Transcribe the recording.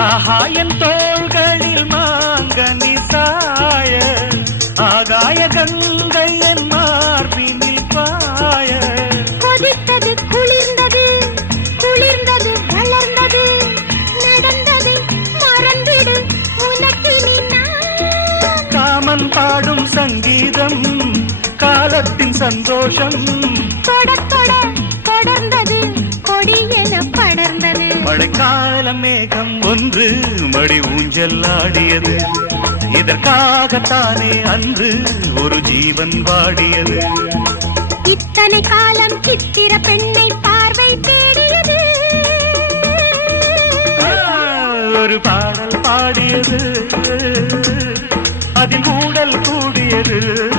ஆஹா என் தோள்களில் மாங்கனி சாய ஆகாய கங்கை என் மார்பினில் பாய. கொதித்தது குளிர்ந்தது குளிர்ந்தது வளர்ந்தது நடந்தது மறந்திடு காமன் பாடும் சங்கீதம் காலத்தின் சந்தோஷம். தொட மழைக்கால மேகம். ஒன்று மடி ஊஞ்சல் ஆடியது. இதற்காகத்தானே அன்று ஒரு ஜீவன் வாடியது. இத்தனை காலம் சித்திர பெண்ணை பார்வை தேடியது. ஒரு பாடல் பாடியது. அதில் ஊடல் கூடியது.